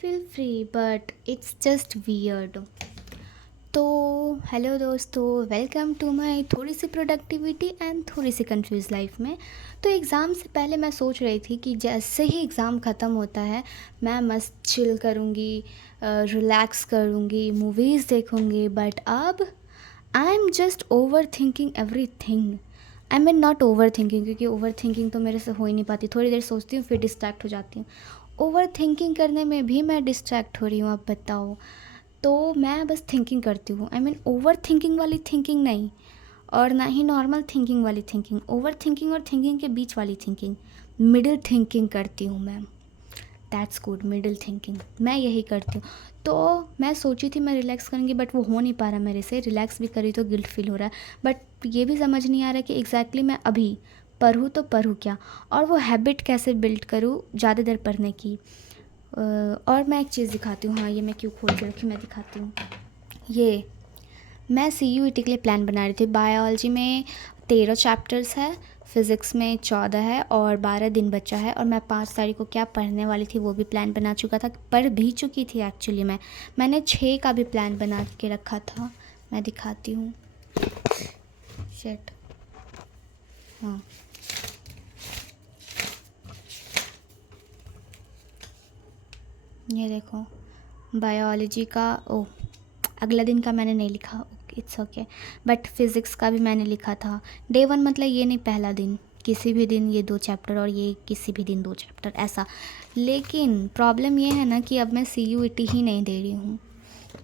feel free, but it's just weird. तो hello दोस्तों, welcome to my थोड़ी सी productivity and थोड़ी सी कंफ्यूज लाइफ में। तो एग्ज़ाम से पहले मैं सोच रही थी कि जैसे ही एग्ज़ाम ख़त्म होता है मैं मस्त चिल करूँगी, रिलैक्स करूँगी, मूवीज़ देखूँगी। बट अब I am just over thinking every thing. I mean not over thinking, क्योंकि ओवर थिंकिंग तो मेरे से हो ही नहीं पाती। थोड़ी देर सोचती हूँ फिर डिस्ट्रैक्ट हो जाती हूँ। ओवर थिंकिंग करने में भी मैं डिस्ट्रैक्ट हो रही हूँ, आप बताओ। तो मैं बस थिंकिंग करती हूँ। आई मीन ओवर थिंकिंग वाली थिंकिंग नहीं, और ना ही नॉर्मल थिंकिंग वाली थिंकिंग। ओवर थिंकिंग और थिंकिंग के बीच वाली थिंकिंग, मिडिल थिंकिंग करती हूँ मैं। दैट्स गुड, मिडिल थिंकिंग मैं यही करती हूँ। तो मैं सोची थी मैं रिलैक्स करूँगी, बट वो हो नहीं पा रहा मेरे से। रिलैक्स भी करी तो गिल्ट फील हो रहा है। बट ये भी समझ नहीं आ रहा कि एग्जैक्टली मैं अभी पढ़ूँ तो पढ़ूँ क्या, और वो हैबिट कैसे बिल्ड करूँ ज़्यादा देर पढ़ने की। और मैं एक चीज़ दिखाती हूँ। हाँ, ये मैं क्यों खोल के रखी, मैं दिखाती हूँ। ये मैं CUET के लिए प्लान बना रही थी। बायोलॉजी में 13 चैप्टर्स है, फ़िज़िक्स में 14 है और 12 दिन बचा है। और मैं 5 तारीख को क्या पढ़ने वाली थी वो भी प्लान बना चुका था, पढ़ भी चुकी थी एक्चुअली। मैंने 6 का भी प्लान बना के रखा था। मैं दिखाती हूँ। शिट, हाँ, ये देखो। बायोलॉजी का अगला दिन का मैंने नहीं लिखा, इट्स ओके। बट फिज़िक्स का भी मैंने लिखा था। डे 1 मतलब ये नहीं पहला दिन, किसी भी दिन ये 2 चैप्टर, और ये किसी भी दिन 2 चैप्टर, ऐसा। लेकिन प्रॉब्लम ये है ना कि अब मैं CUET ही नहीं दे रही हूँ।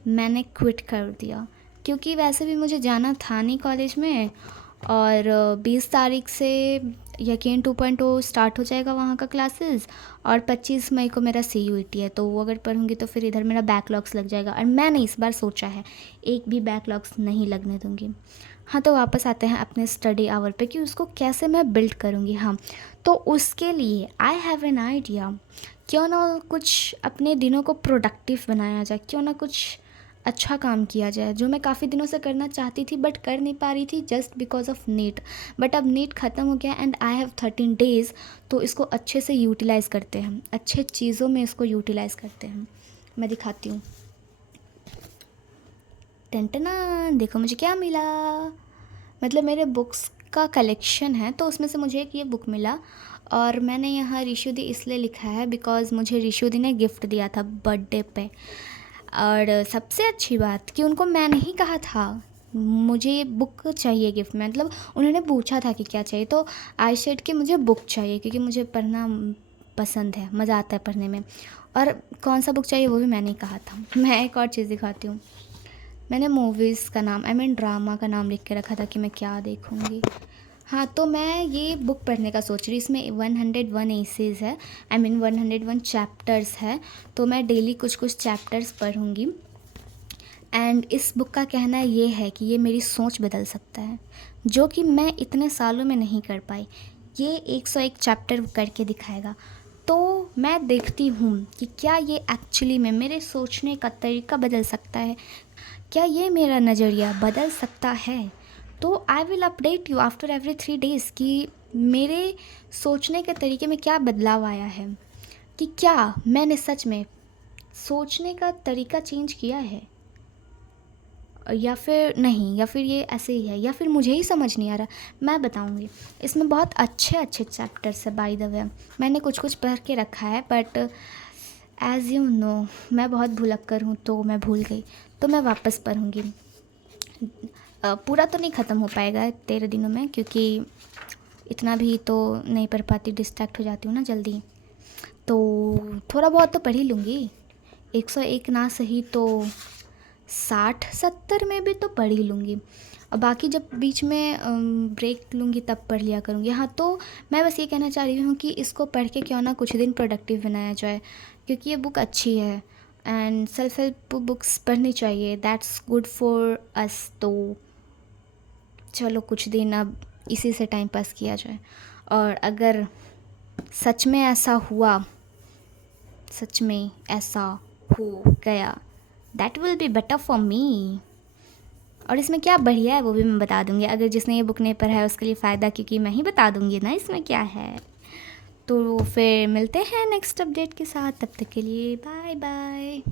मैंने क्विट कर दिया, क्योंकि वैसे भी मुझे जाना था नहीं कॉलेज में। और 20 तारीख से यकीन 2.0 स्टार्ट हो जाएगा वहाँ का क्लासेस। और 25 मई को मेरा CUET है, तो वो अगर पढ़ूँगी तो फिर इधर मेरा बैकलॉग्स लग जाएगा। और मैंने इस बार सोचा है एक भी बैकलॉग्स नहीं लगने दूँगी। हाँ, तो वापस आते हैं अपने स्टडी आवर पे कि उसको कैसे मैं बिल्ड करूँगी। हाँ, तो उसके लिए आई हैव एन आइडिया। क्यों ना कुछ अपने दिनों को प्रोडक्टिव बनाया जाए, क्यों ना कुछ अच्छा काम किया जाए, जो मैं काफ़ी दिनों से करना चाहती थी बट कर नहीं पा रही थी just because of NEET. But अब नीट ख़त्म हो गया एंड आई हैव 13 डेज़। तो इसको अच्छे से यूटिलाइज़ करते हैं, अच्छे चीज़ों में इसको यूटिलाइज़ करते हैं। मैं दिखाती हूँ। टंटना, देखो मुझे क्या मिला। मतलब मेरे बुक्स का कलेक्शन है, तो उसमें से मुझे एक ये बुक मिला। और मैंने यहाँ ऋषुदी इसलिए लिखा है बिकॉज़ मुझे ऋषुदी ने गिफ्ट दिया था बर्थडे पे। और सबसे अच्छी बात कि उनको मैंने ही कहा था मुझे ये बुक चाहिए गिफ्ट में। मतलब उन्होंने पूछा था कि क्या चाहिए, तो आई सेड कि मुझे बुक चाहिए, क्योंकि मुझे पढ़ना पसंद है, मज़ा आता है पढ़ने में। और कौन सा बुक चाहिए वो भी मैंने ही कहा था। मैं एक और चीज़ दिखाती हूँ। मैंने मूवीज़ का नाम, आई मीन ड्रामा का नाम लिख के रखा था कि मैं क्या देखूँगी। हाँ, तो मैं ये बुक पढ़ने का सोच रही। इसमें 101 एसेज है, आई मीन 101 चैप्टर्स है। तो मैं डेली कुछ कुछ चैप्टर्स पढ़ूँगी। एंड इस बुक का कहना ये है कि ये मेरी सोच बदल सकता है, जो कि मैं इतने सालों में नहीं कर पाई। ये 101 चैप्टर करके दिखाएगा। तो मैं देखती हूँ कि क्या ये एक्चुअली में मेरे सोचने का तरीका बदल सकता है, क्या ये मेरा नज़रिया बदल सकता है। तो I will update you after every 3 days कि मेरे सोचने के तरीके में क्या बदलाव आया है, कि क्या मैंने सच में सोचने का तरीका चेंज किया है या फिर नहीं, या फिर ये ऐसे ही है, या फिर मुझे ही समझ नहीं आ रहा। मैं बताऊंगी। इसमें बहुत अच्छे अच्छे चैप्टर्स है बाय द वे। मैंने कुछ कुछ पढ़ के रखा है, बट एज़ यू नो मैं बहुत भुलक्कर हूँ, तो मैं भूल गई। तो मैं वापस पढ़ूँगी। पूरा तो नहीं ख़त्म हो पाएगा 13 दिनों में, क्योंकि इतना भी तो नहीं पढ़ पाती, डिस्ट्रैक्ट हो जाती हूँ ना जल्दी। तो थोड़ा बहुत तो पढ़ ही लूँगी। 101 ना सही तो 60-70 में भी तो पढ़ ही लूँगी। और बाकी जब बीच में ब्रेक लूँगी तब पढ़ लिया करूँगी। हाँ, तो मैं बस ये कहना चाह रही हूँ कि इसको पढ़ के क्यों ना कुछ दिन प्रोडक्टिव बनाया जाए, क्योंकि ये बुक अच्छी है। एंड सेल्फ हेल्प बुक्स पढ़नी चाहिए, दैट्स गुड फॉर अस। तो चलो कुछ दिन अब इसी से टाइम पास किया जाए। और अगर सच में ऐसा हुआ, सच में ऐसा हो गया, that will be better for me. और इसमें क्या बढ़िया है वो भी मैं बता दूंगी। अगर जिसने ये बुक नहीं पढ़ा है उसके लिए फ़ायदा, क्योंकि मैं ही बता दूंगी ना इसमें क्या है। तो फिर मिलते हैं नेक्स्ट अपडेट के साथ, तब तक के लिए बाय बाय।